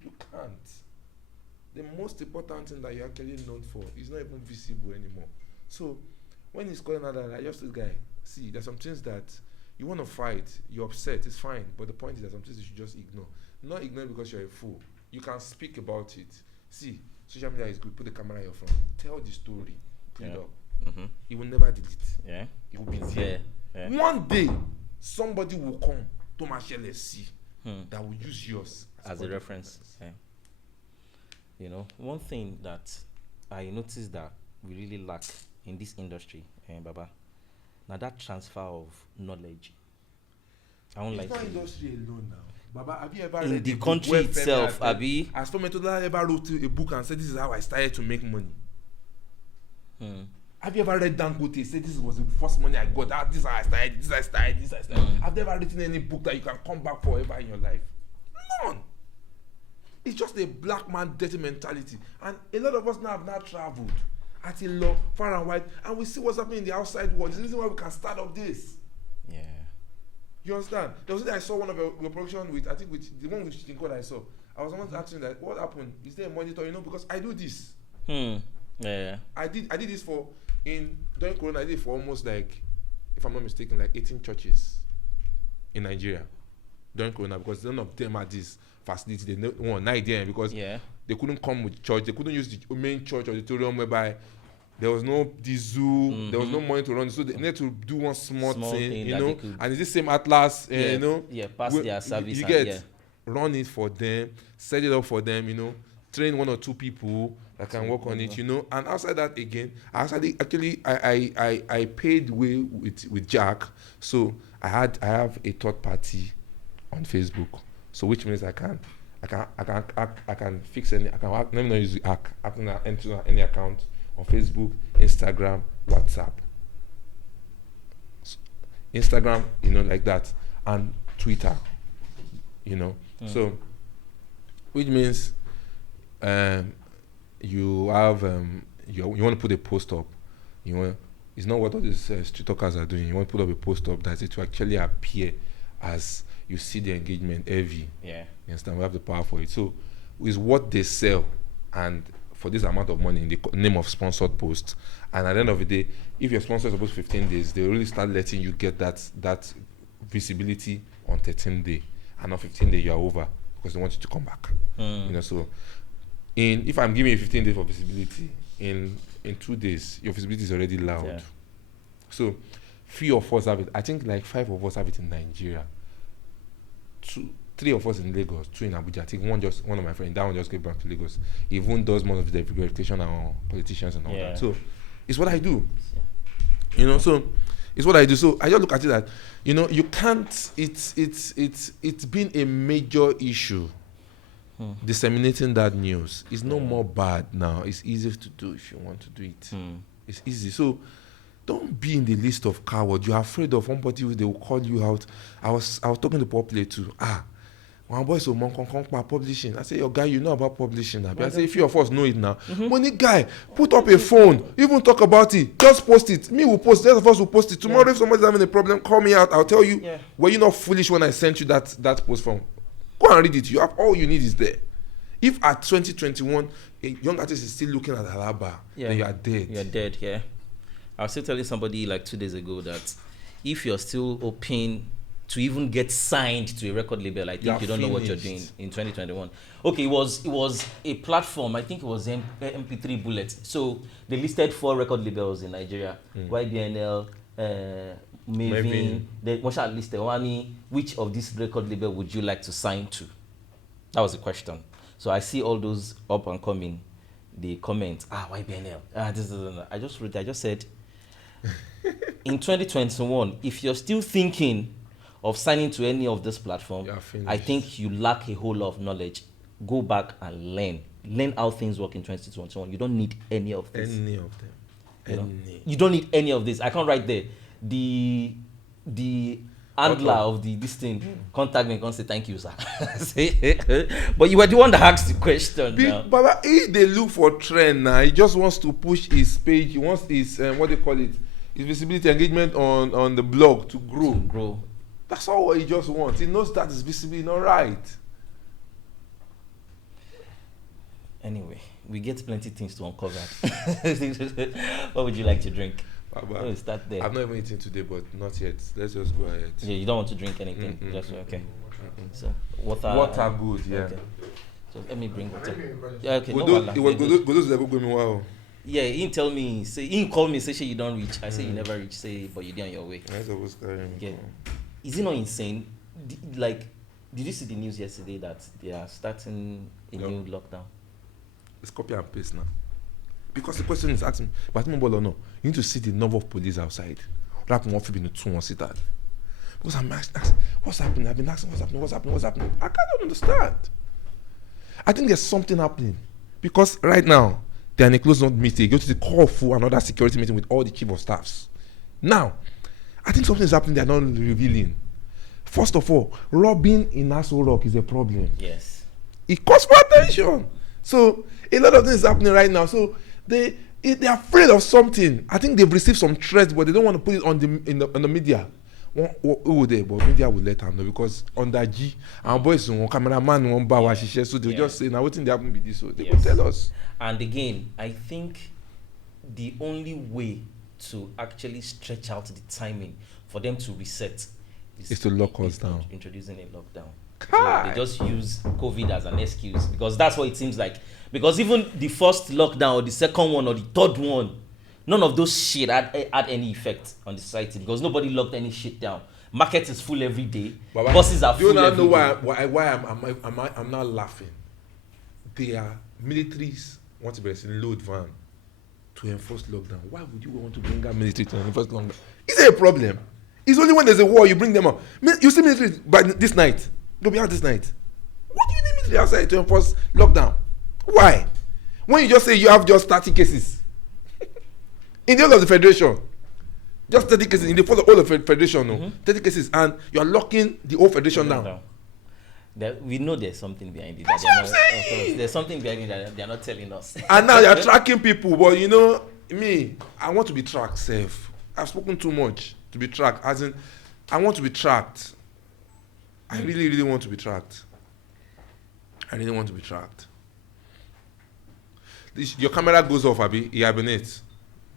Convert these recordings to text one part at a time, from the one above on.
You can't. The most important thing that you're actually known for is not even visible anymore. So when he's calling out that, I just this guy, see, there's some things that you want to fight, you're upset, it's fine. But the point is that some things you should just ignore. Not ignore because you're a fool. You can speak about it. See, social media is good. Put the camera in your phone. Tell the story. Put it up. It will never delete. Yeah. It will be there. Yeah. One day, somebody will come to my LSC that will use yours as a reference. Yeah. You know, one thing that I noticed that we really lack in this industry, Baba, now that transfer of knowledge. I don't like not industry alone now. Baba, have you ever in read the country itself, Abi? As for Metodola ever wrote a book and said this is how I started to make money. Have you ever read Dangote say this was the first money I got? This is how I started. This is how I started. This is how I started. Have you ever written any book that you can come back forever in your life? None. It's just a black man dirty mentality, and a lot of us now have not traveled at a law far and wide, and we see what's happening in the outside world. It's the reason why we can start up this. Yeah. You understand? There was a day I saw one of your production with, I think with the one with Chinko that I saw. I was almost asking that, what happened? Is there a monitor? You know, because I do this. Yeah. I did this during Corona. I did it for almost like, if I'm not mistaken, like 18 churches in Nigeria during Corona, because none of them had this facility. They want an idea because they couldn't come with church. They couldn't use the main church auditorium whereby there was no Zoo, there was no money to run, so they needed to do one small thing, you know. And it's the same Atlas, you know. Yeah, pass their service. You get run it for them, set it up for them, you know. Train one or two people that can work on it, you know. And outside that again, I paid way with Jack, so I have a third party on Facebook, so which means I can fix any. Let me not use the hack. I can enter any account on Facebook, Instagram, WhatsApp. Instagram, you know, like that, and Twitter, you know. So, which means you have you want to put a post up. It's not what all these street talkers are doing. You want to put up a post up that it will actually appear as you see the engagement heavy. Yeah. You understand? We have the power for it. So, it's what they sell, and for this amount of money in the name of sponsored posts. And at the end of the day, if your sponsor is supposed 15 days, they really start letting you get that visibility on 13th day, and on 15th day you are over because they want you to come back. You know, so if I'm giving you 15 days for visibility, in 2 days your visibility is already loud. Yeah. So few of us have it. I think like 5 of us have it in Nigeria. 3 of us in Lagos, 2 in Abuja. I think one of my friends, that one just came back to Lagos. He even does most of the verification on politicians and all that. So it's what I do. You know, so it's what I do. So I just look at it that, you know, you can't. It's been a major issue. Disseminating that news is no more bad now. It's easy to do if you want to do it. It's easy. So don't be in the list of cowards. You're afraid of somebody who they will call you out. I was talking to Popular too. One boy so publishing. I say, your guy, you know about publishing now. I say, if few of us know it now. Money guy, put up a phone, even talk about it, just post it. Me will post, the rest of us will post it. Tomorrow if somebody's having a problem, call me out. I'll tell you, were you not foolish when I sent you that post from? Go and read it. You have all you need is there. If at 2021 a young artist is still looking at Alaba, then you are dead. You're dead, yeah. I was still telling somebody like 2 days ago that if you're still open to even get signed to a record label, I think you don't know what you're doing in 2021. Okay, it was a platform. I think it was MP3 Bullet. So they listed 4 record labels in Nigeria: YBNL, Maven. They listed one. Which of this record label would you like to sign to? That was the question. So I see all those up and coming. They comment, YBNL. I just wrote. I just said, in 2021, if you're still thinking of signing to any of this platform, I think you lack a whole lot of knowledge. Go back and learn how things work in 2021. You don't need any of this. Any of them. You don't need any of this. I can't write there. The handler of this thing contact me and say thank you, sir. But you were the one that asked the question. Baba, if they look for trend now, he just wants to push his page. He wants his what they call it, his visibility engagement on the blog to grow. To grow. That's all what he just wants. He knows that is visibly not right. Anyway, we get plenty things to uncover. What would you like to drink? We'll start there. I've not even eaten today, but not yet. Let's just go ahead. Yeah, you don't want to drink anything. Just okay. So water. Water good, yeah. Okay. So let me bring water. Yeah, okay. It was those that go me wow. Yeah, he tell me, say he call me, say you don't reach. I say you never reach, say but you did on your way. That's always carrying me. Yeah. Is it not insane? Did you see the news yesterday that they are starting a new lockdown? It's copy and paste now. Because the question is asking, but no, you need to see the number of police outside. Like one been the 2 sit that. Because I'm asking, what's happening? I've been asking, what's happening? I can't understand. I think there's something happening. Because right now, they're in a closed meeting. They go to the call for another security meeting with all the chief of staffs. Now, I think something is happening they're not revealing. First of all, robbing in Aso Rock is a problem. Yes. It calls for attention. So a lot of things is happening right now. So they're afraid of something. I think they've received some threats, but they don't want to put it on the media. Who would they? But media will let them know because under G, our boys, one cameraman, one bar, so they just say, now what thing they happen with this? So they will tell us. And again, I think the only way to actually stretch out the timing for them to reset is to lock us down. Introducing a lockdown. So they just use COVID as an excuse because that's what it seems like. Because even the first lockdown or the second one or the third one, none of those shit had any effect on the society because nobody locked any shit down. Market is full every day. Buses are full every day. Do you know why I'm not laughing? Their militaries want to be a load van to enforce lockdown. Why would you want to bring out military to enforce lockdown? Is there a problem? It's only when there's a war you bring them out. You see military by this night. They'll be out this night. What do you need military outside to enforce lockdown? Why? When you just say you have just 30 cases in the whole of the federation, just 30 cases in the whole of the federation, 30 cases, and you are locking the whole federation down. We know there's something behind it. That's what I'm saying. There's something behind it that they're not telling us. And now they're tracking people, but you know me, I want to be tracked safe. I've spoken too much to be tracked. As in, I want to be tracked. I really, really want to be tracked. I really want to be tracked. Your camera goes off, Abi. You hibernate.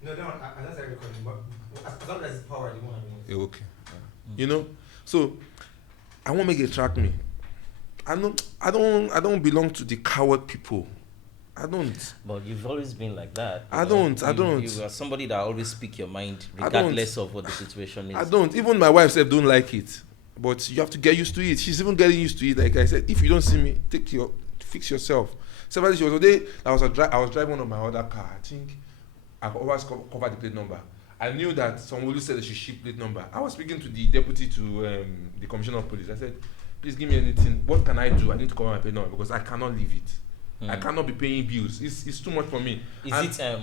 No, I don't say recording, but as long as it's powered, you won't hibernate. Okay. You know? So, I won't make it track me. I don't belong to the coward people. I don't. But you've always been like that. I don't. You are somebody that always speak your mind regardless of what the situation is. I don't. Even my wife said don't like it. But you have to get used to it. She's even getting used to it. Like I said, if you don't see me, fix yourself. Several days today, I was driving one of my other car. I think I always cover the plate number. I knew that someone said they should ship plate number. I was speaking to the deputy to the commissioner of police. I said, please give me anything. What can I do? I need to cover my plate number because I cannot leave it. I cannot be paying bills. It's too much for me. Is it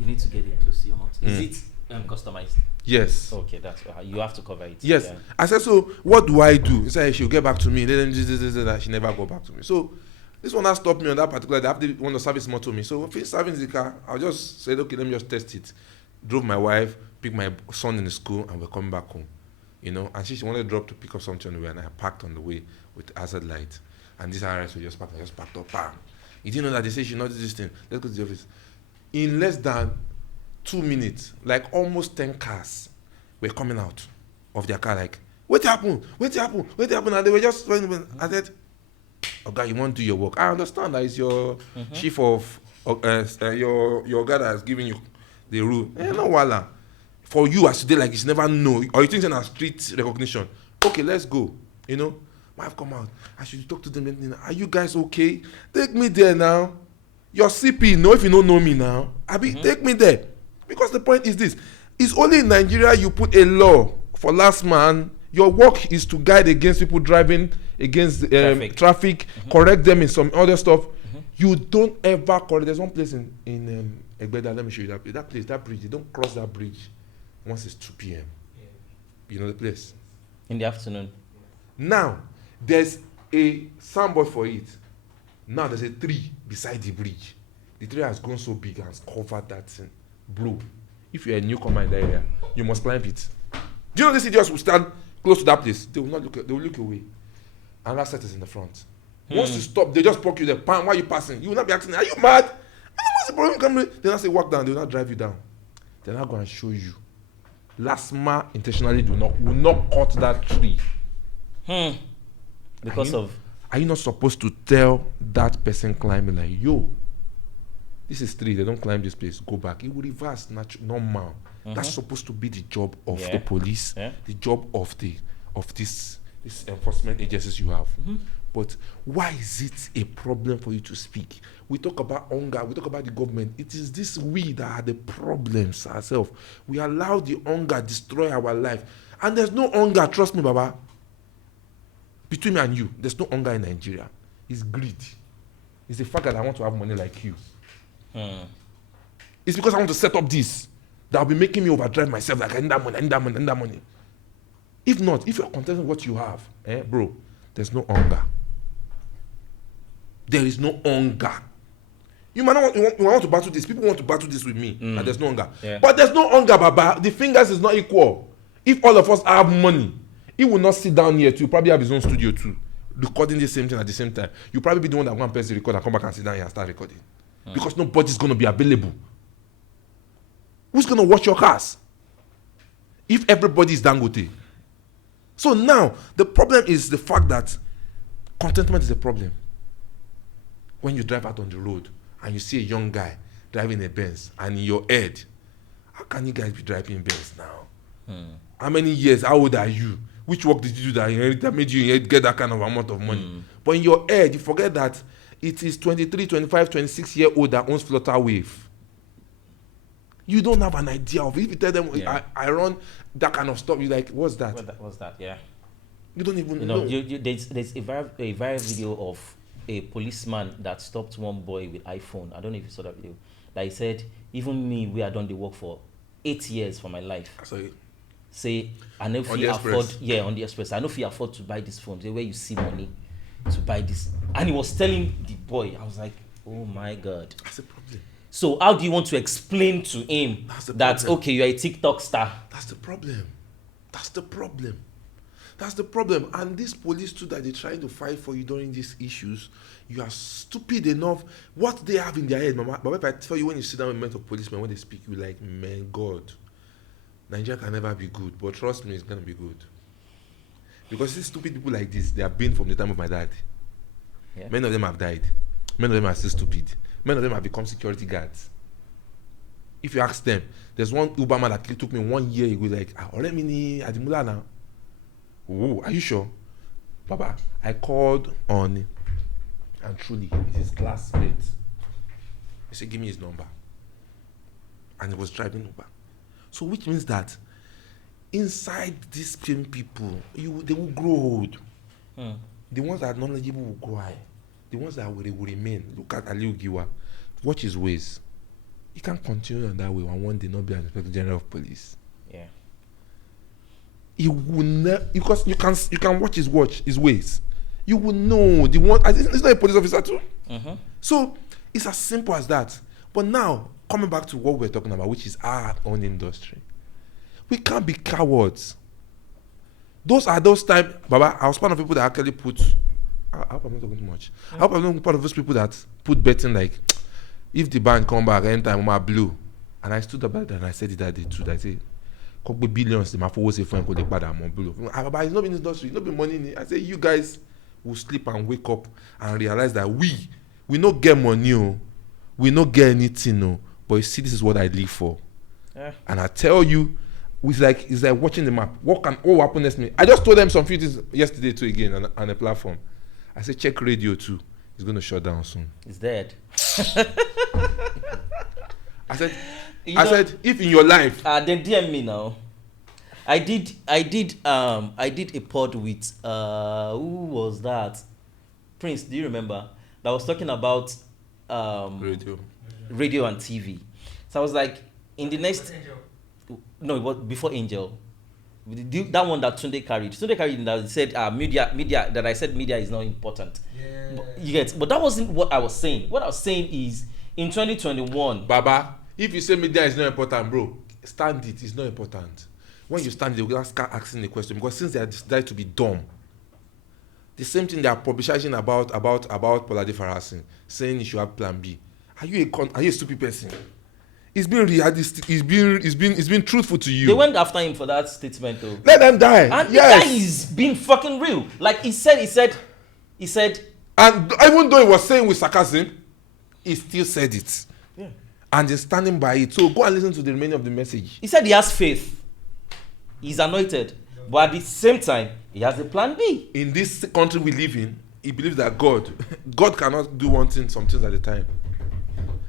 you need to get it close to your mouth. Is it customized? Yes. Okay, that's you have to cover it. Yes. Yeah. I said, so what do I do? He said she'll get back to me. Then she never got back to me. So this one has stopped me on that particular day. I have to want to service more to me. So if he's serving the car, I'll just say, okay, let me just test it. Drove my wife, picked my son in the school, and we're coming back home. You know, and she wanted to drop to pick up something on the way, and I parked on the way with hazard light. And this RS was just parked. I just parked up. Bam. You didn't know that they say she not do this thing. Let's go to the office. In less than 2 minutes, like almost 10 cars were coming out of their car. Like, what happened? And they were just. I said, okay, you want to do your work. I understand that it's your chief of your guy that has given you the rule. No wala. For you as today, like you never know, or you think it's street recognition. Okay, let's go. You know, I've come out. I should talk to them. Are you guys okay? Take me there now. Your CP, no, if you don't know me now, take me there. Because the point is this: it's only in Nigeria you put a law for last man. Your work is to guide against people driving against traffic, correct them in some other stuff. You don't ever correct. There's one place in Egbeda. Let me show you that place. That bridge. You don't cross that bridge once it's 2 p.m. Yeah. You know the place. In the afternoon. Now there's a signboard for it. Now there's a tree beside the bridge. The tree has grown so big and has covered that thing. Blue. If you're a newcomer in that area, you must climb it. Do you know these idiots will stand close to that place? They will not look. They will look away. And that set is in the front. Once you stop, they just poke you there. Why are you passing? You will not be asking, are you mad? What's the problem? Come, they not say walk down. They will not drive you down. They're not going to show you. Lasma intentionally will not cut that tree. Because are you not supposed to tell that person climbing like, yo, this is tree, they don't climb this place, go back. It will reverse normal. That's supposed to be the job of the police, the job of this enforcement agencies you have. But why is it a problem for you to speak? We talk about hunger, we talk about the government. It is this we that are the problems ourselves. We allow the hunger destroy our life. And there's no hunger, trust me, Baba. Between me and you, there's no hunger in Nigeria. It's greed. It's the fact that I want to have money like you. It's because I want to set up this that will be making me overdrive myself. Like, I need that money, I need that money, I need that money. If not, if you're content with what you have, bro, there's no hunger. There is no hunger. You might not want to battle this. People want to battle this with me. And there's no hunger. Yeah. But there's no hunger, Baba. The fingers is not equal. If all of us have money, he will not sit down here too. Probably have his own studio too, recording the same thing at the same time. You probably be the one that one person record and come back and sit down here and start recording. Because nobody's going to be available. Who's going to watch your cars? If everybody is Dangote. So now, the problem is the fact that contentment is a problem. When you drive out on the road and you see a young guy driving a Benz and in your head, how can you guys be driving Benz now? How many years, how old are you? Which work did you do that made you get that kind of amount of money? But in your head, you forget that it is 23, 25, 26-year-old that owns Flutterwave. You don't have an idea of it. If you tell them, I run that kind of stuff, you're like, what's that? What's that? Yeah. You don't even know. There's a viral video of a policeman that stopped one boy with iPhone. I don't know if you saw that video. That he said, even me, we are done the work for 8 years for my life. Sorry. Say, I know if you afford, on the express. I know if you afford to buy this phone. Say, where you see money to buy this. And he was telling the boy, I was like, oh my God. That's a problem. So how do you want to explain to him that, okay, you're a TikTok star? That's the problem. That's the problem. That's the problem. And this police too that they're trying to fight for you during these issues, you are stupid enough. What they have in their head, Mama. But if I tell you when you sit down with mental policemen, when they speak, you're like, man, God, Nigeria can never be good. But trust me, it's going to be good. Because these stupid people like this, they have been from the time of my dad. Yeah. Many of them have died. Many of them are still stupid. Many of them have become security guards. If you ask them, there's one Uber man that took me 1 year ago, like, let me ni Adimula now. Oh, are you sure? Baba, I called on, and truly, it's his classmate. He said, give me his number. And he was driving Uber. So, which means that inside these same people, they will grow old. The ones that are knowledgeable will grow high. The ones that will remain. Look at Aliu Giwa. Watch his ways. He can't continue on that way and one day not be an Inspector General of Police. Yeah. He will never, because you can watch his ways. You will know the one. It's not a police officer too. So it's as simple as that. But now coming back to what we're talking about, which is our own industry, we can't be cowards. Those times, Baba. I was part of people that actually put. I hope I'm not talking too much. I hope I'm not part of those people that put betting like, if the band come back anytime, I'm blue. And I stood about that and I said it that day too. I said, couple billions, they might forward say fine, they bad I'm blue. But it's not in this industry, it's not been money in it. I say, you guys will sleep and wake up and realize that we not get money, we not get anything, but you see, this is what I live for. Yeah. And I tell you, it's like watching the map. What will happen next minute? I just told them some few things yesterday too again on a platform. I said, check radio too. It's going to shut down soon. It's dead. I said, if in your life. Then DM me now. I did a pod with who was that? Prince, do you remember? That was talking about radio and TV. So I was like, in the next. No, it was before Angel. That one that Tunde carried that said media that I said media is not important. Yeah. But that wasn't what I was saying. What I was saying is in 2021, Baba, if you say media is not important, bro, stand it. It's not important. When you stand, they will start asking the question because since they have decided to be dumb, The same thing they are publicizing about Polade harassing, saying you should have plan B. Are you a stupid person? It's been realistic. It's been truthful to you. They went after him for that statement though. Let them die. And yes. the guy is being fucking real. Like he said. And even though he was saying with sarcasm, he still said it. Yeah. And he's standing by it. So go and listen to the remaining of the message. He said he has faith. He's anointed. But at the same time, he has a plan B. In this country we live in, he believes that God cannot do one thing, some things at a time.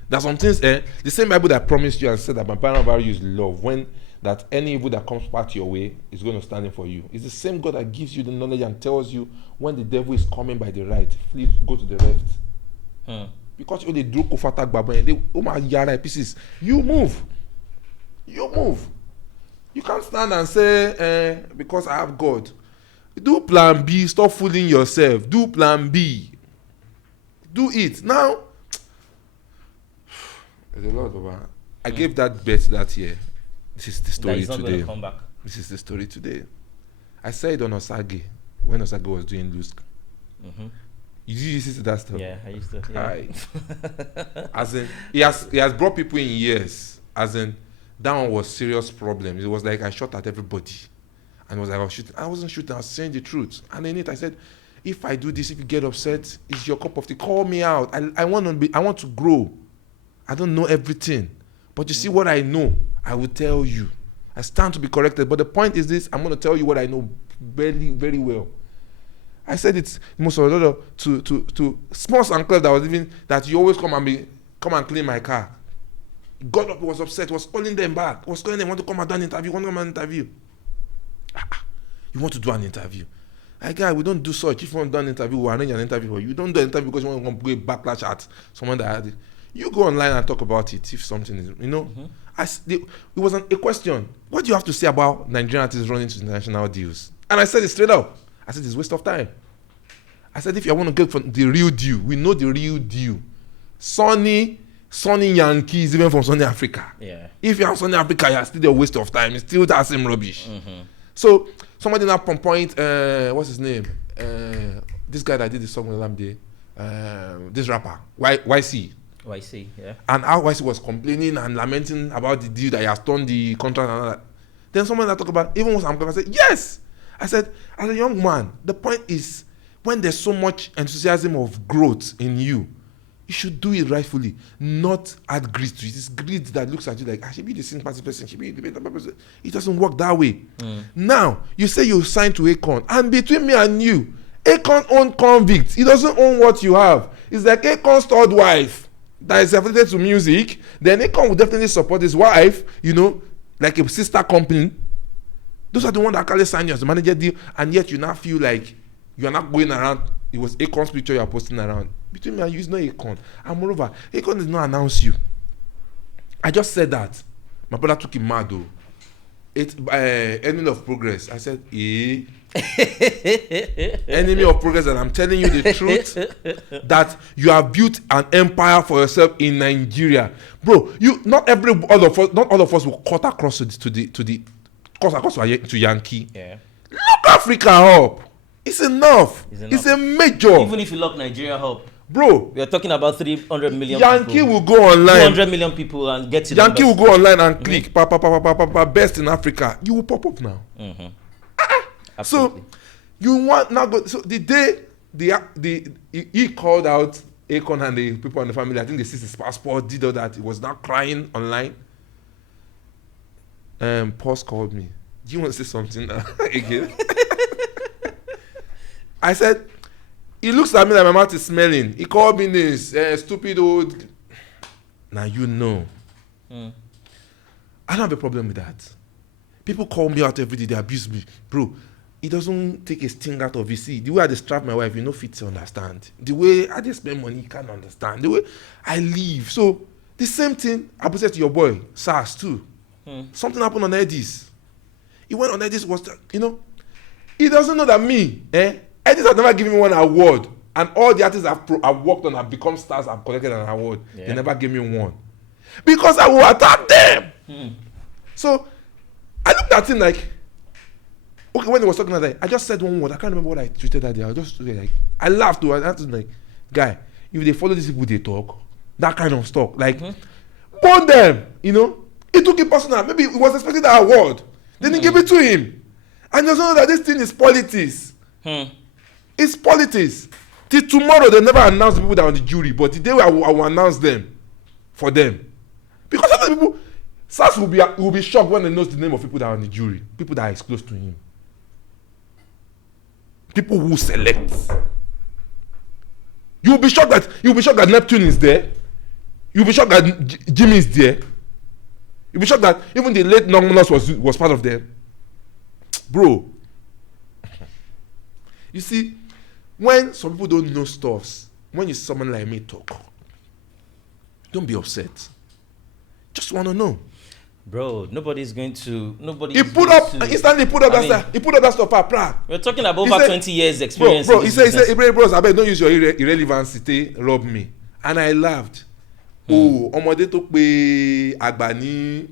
There are some things, the same Bible that promised you and said that my parent value is love, when that any evil that comes back your way is going to stand in for you. It's the same God that gives you the knowledge and tells you when the devil is coming by the right, flee, go to the left. Because you only do kofata gbabo, pieces. You move. You can't stand and say, because I have God. Do plan B. Stop fooling yourself. Do plan B. Do it. Now, there's a lot of I gave that bet that year. This is the story today. Come back. This is the story today. I said on Osage, when Osage was doing loose. You used to that stuff? Yeah, I used to. Yeah. As in, he has brought people in years. As in, that one was serious problem. It was like I shot at everybody. And it was like I wasn't shooting, I was saying the truth. And in it I said, if I do this, if you get upset, it's your cup of tea. Call me out. I want to grow. I don't know everything. But you see what I know, I will tell you. I stand to be corrected. But the point is this, I'm going to tell you what I know very, very well. I said it's most of the to small and Clever that was even that you always come and clean my car. Got up, was upset, was calling them back, was calling them, want to come and do an interview, You want to do an interview? Guy, we don't do such. If you want to do an interview, we'll arrange an interview for you. You don't do an interview because you want to go backlash at someone that had it. You go online and talk about it if something is, it wasn't a question. What do you have to say about Nigerian artists running to international deals? And I said it straight up. I said it's a waste of time. I said if you want to get from the real deal, we know the real deal. Sonny Yankees, even from Sunny Africa. Yeah. If you have Sunny Africa, you're still a waste of time. It's still that same rubbish. So somebody now point, what's his name? This guy that did the song with Lamde, this rapper, YC. YC, yeah. And how YC was complaining and lamenting about the deal that he has done the contract and all that. Then someone that talk about, even once I'm going to say, yes! I said, as a young man, the point is, when there's so much enthusiasm of growth in you, you should do it rightfully, not add greed to it. It's greed that looks at you like, I should be the same person, should be the better person. It doesn't work that way. Now, you say you signed to Akon, and between me and you, Akon owned convicts. He doesn't own what you have. It's like Akon's third wife that is affiliated to music. Then Akon will definitely support his wife, like a sister company. Those are the ones that actually signed you as a manager deal, and yet you now feel like you are not going around. It was Akon's picture you are posting around. Between me and you, it's not Akon. And moreover, Akon did not announce you. I just said that. My brother took him mad though. Enemy of progress. I said, enemy of progress, and I'm telling you the truth that you have built an empire for yourself in Nigeria, bro. Not all of us will cut across to Yankee. Yeah. Look Africa up. It's enough. It's a major. Even if you lock Nigeria up, bro, we are talking about 300 million Yankee people. Will go online. 200 million people and get to Yankee will go online and click best in Africa. You will pop up now. So you want now go. So the day he called out Akon and the people in the family, I think they seized his passport, did all that. He was now crying online. Pause called me. Do you want to say something again? I said, he looks at me like my mouth is smelling. He called me this stupid old. Now you know. I don't have a problem with that. People call me out every day, they abuse me. Bro, it doesn't take a sting out of it. See, the way I strap my wife, fit to understand. The way I just spend money, you can't understand. The way I live. So, the same thing happened to your boy, SARS too. Something happened on Eddie's. He went on Eddie's, he doesn't know that me, Eddie's has never given me one award. And all the artists I've worked on have become stars, I've collected an award. Yeah. They never gave me one. Because I will attack them. So, I looked at him like, Okay, when he was talking like that, I just said one word. I can't remember what I tweeted that day. I just like, I laughed too. I had to like, guy, if they follow these people, they talk that kind of stuff. Like, burn them. You know, he took it personal. Maybe he was expecting that award. They didn't give it to him. And just know that this thing is politics. It's politics. Till tomorrow, they never announce the people that are on the jury, but today I will announce them for them. Because other people, SARS will be shocked when they know the name of people that are on the jury, people that are close to him. People who select. You'll be shocked that Neptune is there. You'll be shocked that Jimmy is there. You'll be shocked that even the late Nongnus was part of them. Bro. You see, when some people don't know stuffs, when you see someone like me talk, don't be upset. Just want to know. Bro, nobody's going to. Instantly put up that stuff up. We're talking about over 20 years experience. Bro, he said, bros, I bet don't use your irrelevancy, rob me. And I laughed. Ọmọdé tó pé àgbà ní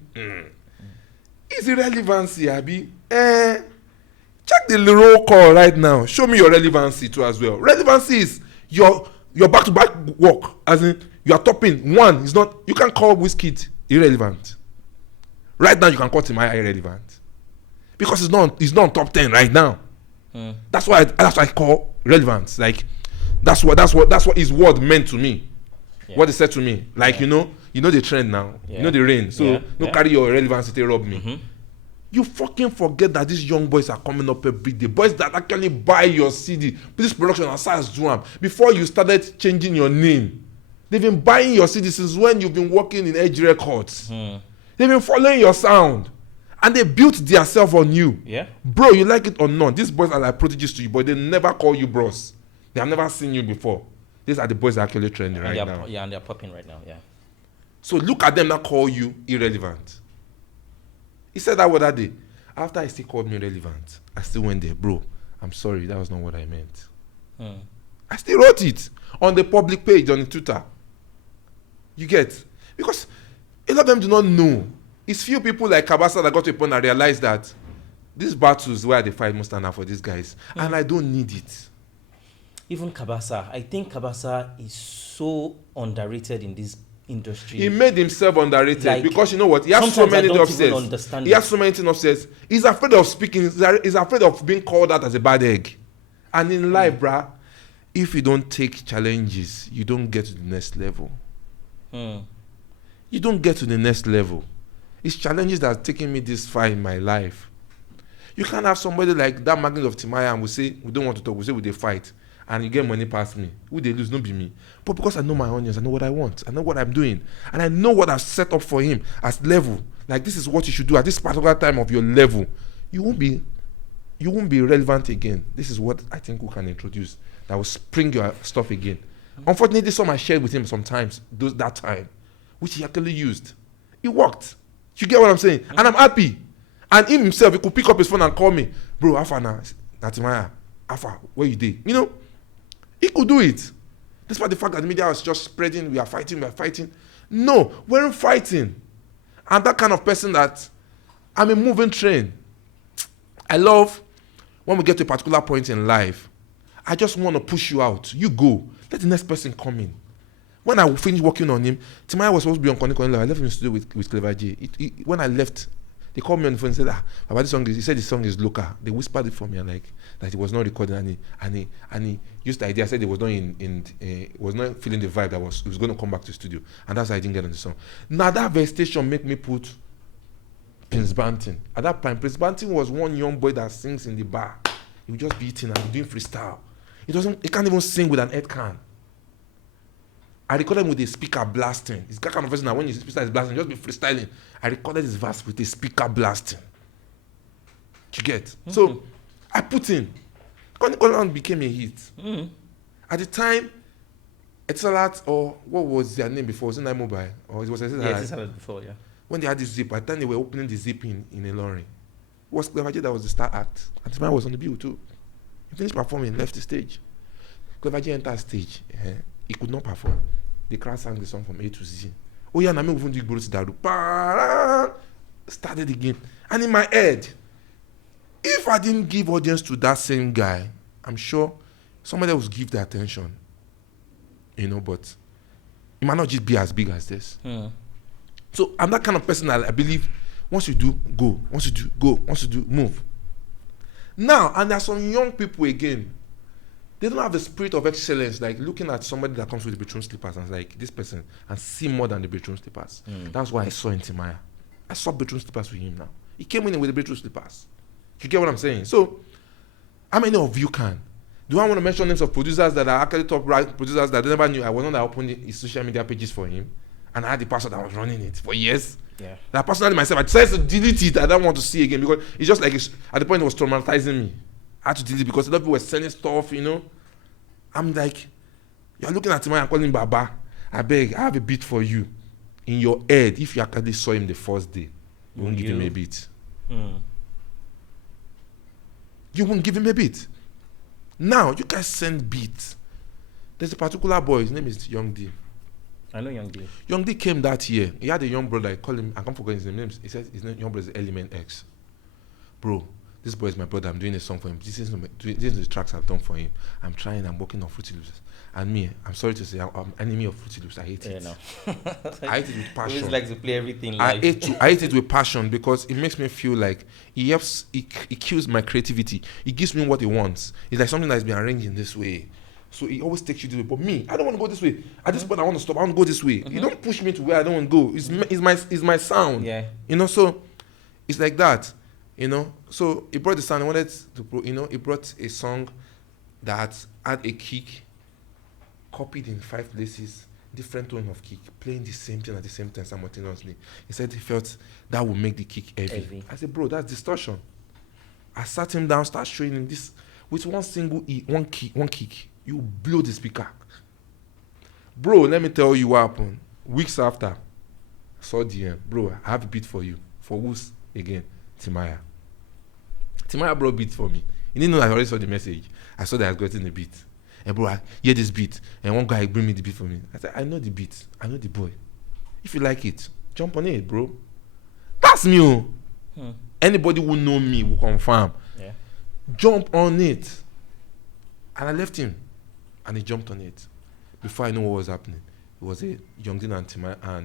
is irrelevancy, Abi? Check the roll call right now. Show me your relevancy too as well. Relevancy is your back-to-back work. As in, you are topping. One is not. You can call Wizkid irrelevant. Right now, you can call Timaya irrelevant because it's not on top 10 right now. That's why I call relevance. Like that's what his word meant to me. Yeah. What he said to me. Like you know the trend now. Yeah. You know the rain. So don't carry your irrelevancy to rob me. You fucking forget that these young boys are coming up every day. Boys that actually buy your CD, put this production and start drum before you started changing your name. They've been buying your CD since when you've been working in Edge Records. They've been following your sound. And they built their self on you. Yeah. Bro, you like it or not, these boys are like prodigies to you, but they never call you bros. They have never seen you before. These are the boys that are actually trending right now. Yeah, and they're popping right now, yeah. So look at them that call you irrelevant. He said that word that day. After he still called me irrelevant, I still went there. Bro, I'm sorry, that was not what I meant. I still wrote it on the public page on Twitter. You get? Because a lot of them do not know. It's few people like Kabasa that got to a point and realized that these battles where they fight must stand out for these guys. And I don't need it. Even Kabasa. I think Kabasa is so underrated in this industry. He made himself underrated like, because you know what? He has so many upsets. He has so many things upsets. He's afraid of speaking. He's afraid of being called out as a bad egg. And in life, bruh, if you don't take challenges, you don't get to the next level. You don't get to the next level. It's challenges that are taking me this far in my life. You can't have somebody like that magnet of Timaya and we say, we don't want to talk, we say we dey fight. And you get money past me. Who they lose, not be me. But because I know my onions, I know what I want. I know what I'm doing. And I know what I've set up for him as level. Like this is what you should do at this particular time of your level. You won't be relevant again. This is what I think we can introduce. That will spring your stuff again. Unfortunately, this some I shared with him sometimes, that time, which he actually used. It worked. You get what I'm saying? And I'm happy. And him himself, he could pick up his phone and call me. Bro, Alpha now, Natimaya, Alpha, where you did? You know? He could do it. Despite the fact that the media was just spreading, we are fighting. No, we weren't fighting. I'm that kind of person that I'm a moving train. I love when we get to a particular point in life, I just want to push you out. You go. Let the next person come in. When I finished working on him, Timaya was supposed to be on Connect. I left him in the studio with Klever Jay. When I left, they called me on the phone and said, about this song, he said the song is loka. They whispered it for me and like that it was not recorded and he used the idea, said it was not was not feeling the vibe that he was going to come back to the studio. And that's why I didn't get on the song. Now that vegetation make me put Prince Banton. At that time, Prince Banton was one young boy that sings in the bar. He would just be eating and doing freestyle. He can't even sing with an head can. I recorded him with a speaker blasting. He's that kind of person that when his speaker is blasting, just be freestyling. I recorded his verse with a speaker blasting. You get? Mm-hmm. So I put in. Connect became a hit. Mm-hmm. At the time, Etisalat, or what was their name before? Was it Mobile? Or it was Etisalat before, yeah. When they had this zip, at the time they were opening the zip in a lorry. It was Cleverjee that was the star act. And Timaya was on the bill too. He finished performing, left the stage. Cleverjee entered stage. He could not perform. The crowd sang the song from A to Z. Oh yeah, Nami Uvundu Igboro Daru. Started again. And in my head, if I didn't give audience to that same guy, I'm sure somebody else would give the attention. But it might not just be as big as this. So I'm that kind of person that I believe once you do, go. Once you do, go. Once you do, move. Now, and there's some young people again, they don't have the spirit of excellence, like looking at somebody that comes with the bedroom slippers and like this person and see more than the bedroom slippers. That's why I saw in Timaya. I saw bedroom slippers with him now. He came in with the bedroom slippers. You get what I'm saying? So, how many of you can? Do I want to mention names of producers that are actually top right producers that I never knew? I was not that opened his social media pages for him, and I had the password that was running it for years. Yeah. That personally myself, I decided to delete it. I don't want to see again because it's just like at the point it was traumatizing me. I had to delete it because a lot of people were selling stuff, I'm like, you're looking at him and calling him Baba. I beg, I have a beat for you. In your head, if you actually saw him the first day, you won't give him a beat. You won't give him a beat. Now, you guys send beats. There's a particular boy, his name is Young D. I know Young D. Young D came that year. He had a young brother, I call him, I can't forget his name. He said his young brother is Element X. Bro, this boy is my brother. I'm doing a song for him. This is the tracks I've done for him. I'm trying, I'm working on Fruity Loops. And me, I'm sorry to say, I'm enemy of Fruity Loops. I hate it. No. I hate it with passion. He always likes to play everything live. I hate it with passion because it makes me feel like it kills my creativity. It gives me what it wants. It's like something that's been arranged in this way. So it always takes you to the way. But me, I don't want to go this way. At this point, I want to stop. I want to go this way. You don't push me to where I don't want to go. It's my sound. Yeah. So it's like that. So he brought the sound. He wanted to, he brought a song that had a kick, copied in 5 places, different tone of kick, playing the same thing at the same time simultaneously. He said he felt that would make the kick heavy. I said, bro, that's distortion. I sat him down, started showing him this with one single one kick. You blow the speaker. Bro, let me tell you what happened. Weeks after, I saw DM. Bro, I have a beat for you. For who's again? Timaya. Timaya brought beat for me. He didn't know I already saw the message. I saw that I was getting the beat. And bro, I hear this beat. And one guy bring me the beat for me. I said, I know the beat. I know the boy. If you like it, jump on it, bro. That's me. Anybody who know me will confirm. Yeah. Jump on it. And I left him. And he jumped on it. Before I know what was happening, it was a Youngdin and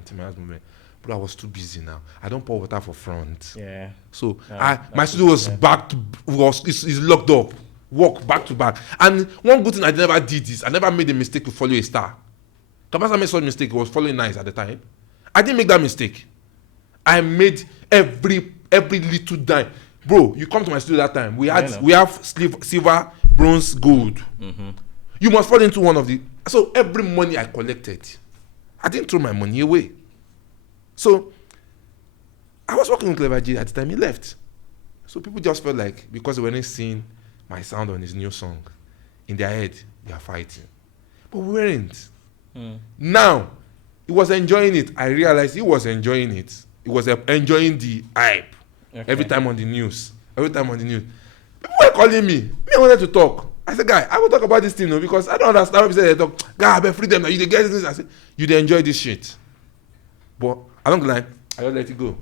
Timaya's moment. But I was too busy now. I don't pour water for front. Yeah. So my studio was is locked up. Work back to back. And one good thing I never did is I never made a mistake to follow a star. Kabasa made such a mistake. It was following Nice at the time. I didn't make that mistake. I made every little dime. Bro, you come to my studio that time. We have silver, bronze, gold. You must fall into one of the. So every money I collected, I didn't throw my money away. So I was working with Cleverjee at the time he left. So people just felt like because they weren't seeing my sound on his new song, in their head they are fighting. But we weren't. Now he was enjoying it. I realized he was enjoying it. He was enjoying the hype. Every time on the news. People were calling me. Me, I wanted to talk. I said, guy, I will talk about this thing because I don't understand what people say they talk. Guy, I better free them. You get this. I said, you they enjoy this shit. But I don't like. I don't let it go.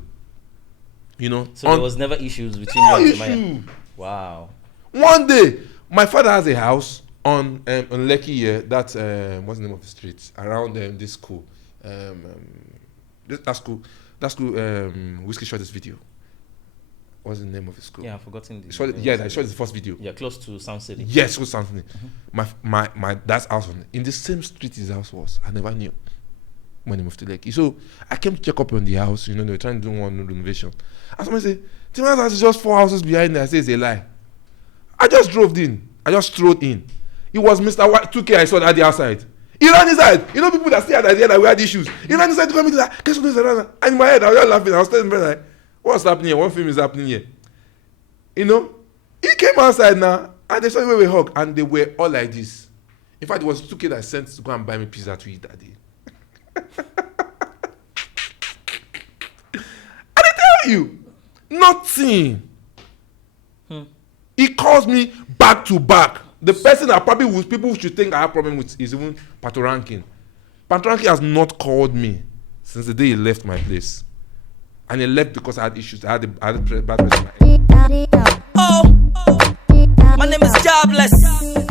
So there was never issues between you and Timaya. Wow. One day, my father has a house on Lekki here. That's what's the name of the street around this school. That school. Whiskey shot this video. What's the name of the school? Yeah, I've forgotten. I shot the first video. Yeah, close to Sound City. Yes, close to Sound City. My dad's house in the same street his house was. I never knew when he moved to Lekki. So I came to check up on the house. They were trying to do one renovation. And somebody said, Timaya's house is just 4 houses behind there. I said, it's a lie. I just drove in. I just strode in. It was Mr. 2K I saw at the outside. He ran inside. People that stay at the end that we had issues. He ran inside to come into that. Guess what is around? And in my head, I was just laughing. I was telling me, like, what's happening here? One film is happening here. He came outside now, and they saw me we hug, and they were all like this. In fact, it was 2K that sent to go and buy me pizza to eat that day. And I tell you, nothing. He calls me back to back. The person that probably people should think I have problem with is even Patoranking. Patoranking has not called me since the day he left my place. And he left because I had issues. I had bad pressure. name is Jobless.